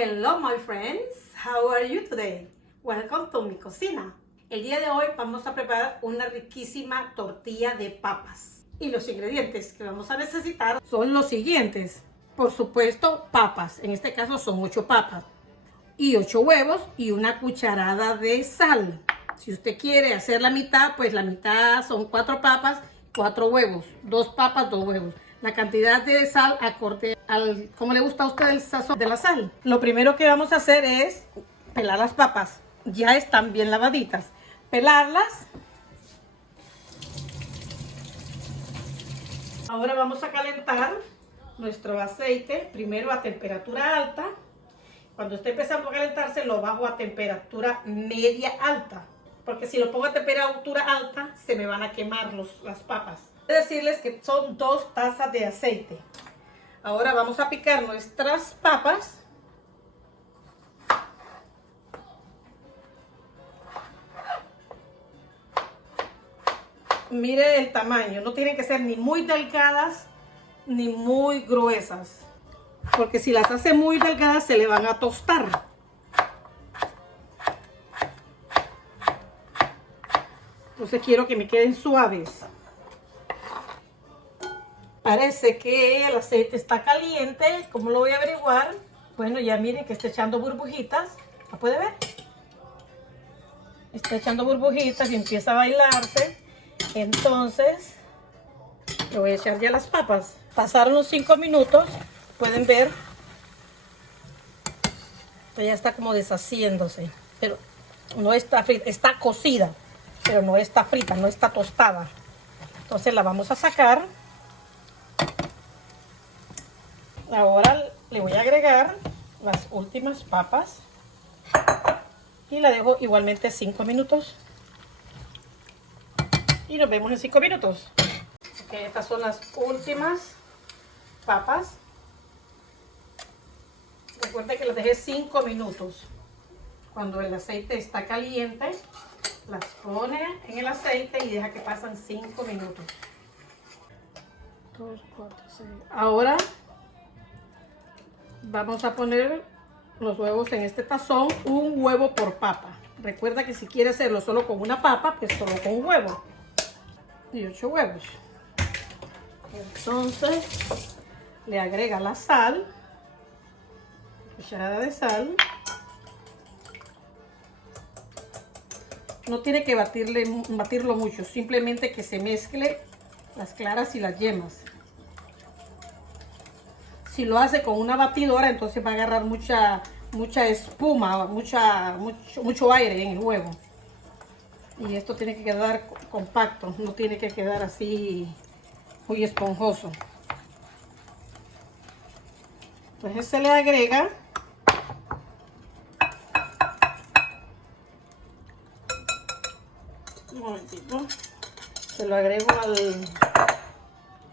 Hello my friends, how are you today? Welcome to mi cocina. El día de hoy vamos a preparar una riquísima tortilla de papas. Y los ingredientes que vamos a necesitar son los siguientes. Por supuesto, papas. En este caso son 8 papas. Y 8 huevos y una cucharada de sal. Si usted quiere hacer la mitad, pues la mitad son 4 papas, 4 huevos. 2 papas, 2 huevos. La cantidad de sal acorde al cómo le gusta a usted el sazón de la sal. Lo primero que vamos a hacer es pelar las papas. Ya están bien lavaditas. Pelarlas. Ahora vamos a calentar nuestro aceite primero a temperatura alta. Cuando esté empezando a calentarse lo bajo a temperatura media alta, porque si lo pongo a temperatura alta se me van a quemar las papas. Quiero decirles que son 2 tazas de aceite. Ahora vamos a picar nuestras papas. Mire el tamaño, no tienen que ser ni muy delgadas ni muy gruesas, porque si las hace muy delgadas se le van a tostar. Entonces quiero que me queden suaves. Parece que el aceite está caliente. ¿Cómo lo voy a averiguar? Bueno, ya miren que está echando burbujitas. ¿La puede ver? Está echando burbujitas y empieza a bailarse. Entonces, le voy a echar ya las papas. Pasaron los 5 minutos. Pueden ver. Ya está como deshaciéndose. Pero no está frita. Está cocida, pero no está frita, no está tostada. Entonces la vamos a sacar. Ahora le voy a agregar las últimas papas y la dejo igualmente 5 minutos y nos vemos en 5 minutos. Okay, estas son las últimas papas. Recuerden que las dejé 5 minutos. Cuando el aceite está caliente, las pone en el aceite y deja que pasen 5 minutos. 2, 4, 6. Ahora vamos a poner los huevos en este tazón, un huevo por papa. Recuerda que si quiere hacerlo solo con una papa, pues solo con un huevo. Y 8 huevos. Entonces le agrega la sal, cucharada de sal. No tiene que batirlo mucho, simplemente que se mezcle las claras y las yemas. Si lo hace con una batidora, entonces va a agarrar mucha espuma, mucho aire en el huevo. Y esto tiene que quedar compacto, no tiene que quedar así muy esponjoso. Entonces se le agrega un momentito, se lo agrego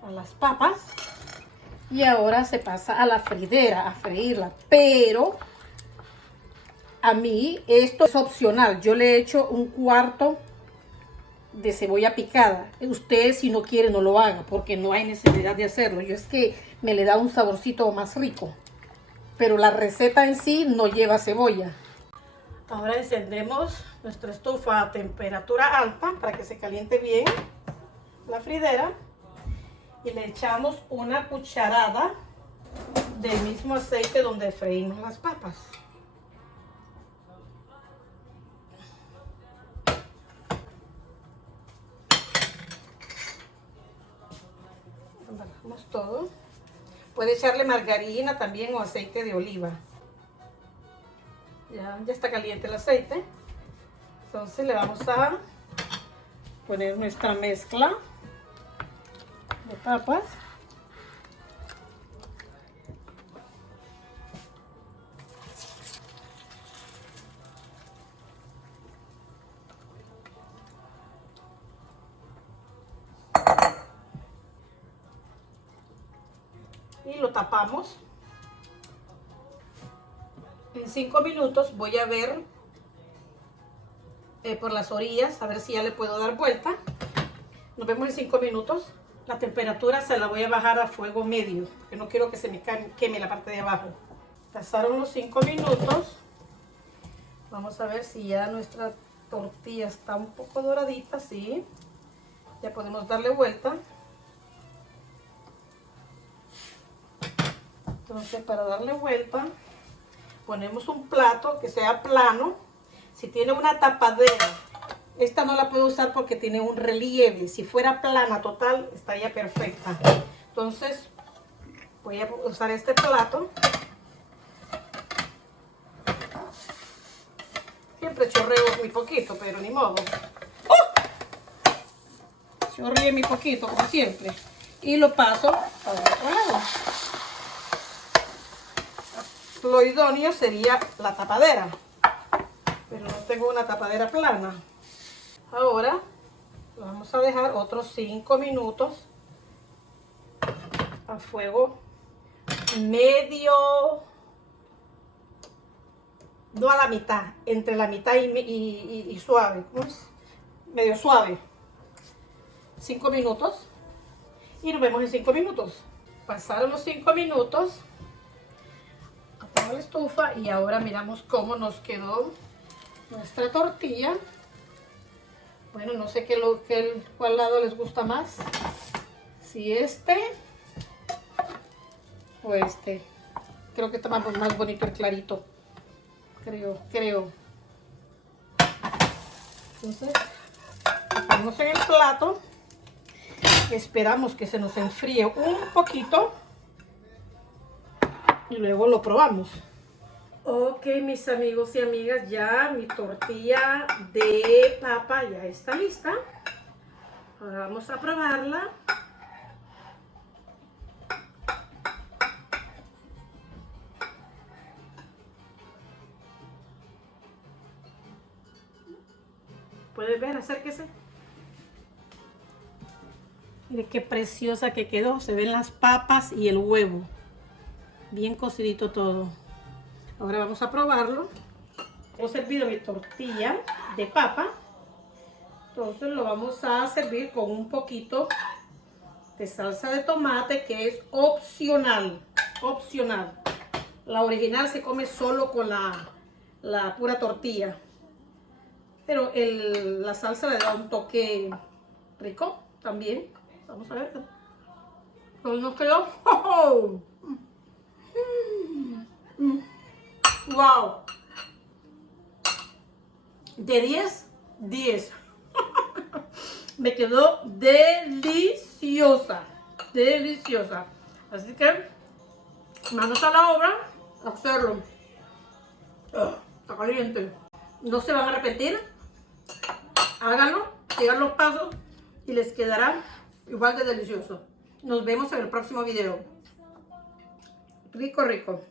a las papas. Y ahora se pasa a la freidera, a freírla. Pero a mí esto es opcional. Yo le echo un cuarto de cebolla picada. Usted si no quiere no lo haga porque no hay necesidad de hacerlo. Yo es que me le da un saborcito más rico. Pero la receta en sí no lleva cebolla. Ahora encendemos nuestra estufa a temperatura alta para que se caliente bien la freidera. Y le echamos una cucharada del mismo aceite donde freímos las papas. Embarramos todo. Puede echarle margarina también o aceite de oliva. Ya está caliente el aceite. Entonces le vamos a poner nuestra mezcla de papas. Y lo tapamos. En 5 minutos voy a ver por las orillas, a ver si ya le puedo dar vuelta. Nos vemos en 5 minutos. La temperatura se la voy a bajar a fuego medio, porque no quiero que se me queme la parte de abajo. Pasaron los 5 minutos. Vamos a ver si ya nuestra tortilla está un poco doradita, sí. Ya podemos darle vuelta. Entonces, para darle vuelta, ponemos un plato que sea plano. Si tiene una tapadera, esta no la puedo usar porque tiene un relieve. Si fuera plana total, estaría perfecta. Entonces, voy a usar este plato. Siempre chorreo muy poquito, pero ni modo. Chorreé muy poquito, como siempre. Y lo paso para el otro lado. Lo idóneo sería la tapadera, pero no tengo una tapadera plana. Ahora lo vamos a dejar otros 5 minutos a fuego medio, no a la mitad, entre la mitad y suave. ¿Cómo es? Medio suave. 5 minutos y nos vemos en 5 minutos. Pasaron los 5 minutos. Apago la estufa y ahora miramos cómo nos quedó nuestra tortilla. Bueno, no sé cuál lado les gusta más, si este o este. Creo que está más bonito el clarito, creo. Entonces, lo ponemos en el plato, esperamos que se nos enfríe un poquito y luego lo probamos. Ok, mis amigos y amigas, ya mi tortilla de papa ya está lista. Ahora vamos a probarla. ¿Pueden ver? Acérquese. Miren qué preciosa que quedó. Se ven las papas y el huevo. Bien cocidito todo. Ahora vamos a probarlo. He servido mi tortilla de papa. Entonces lo vamos a servir con un poquito de salsa de tomate, que es opcional. Opcional. La original se come solo con la pura tortilla. Pero la salsa le da un toque rico también. Vamos a ver. ¿Cómo nos quedó? ¡Oh! ¡Wow! De 10, 10. Me quedó deliciosa. Deliciosa. Así que, manos a la obra, a hacerlo. Está caliente. No se van a arrepentir. Háganlo, sigan los pasos y les quedará igual de delicioso. Nos vemos en el próximo video. Rico, rico.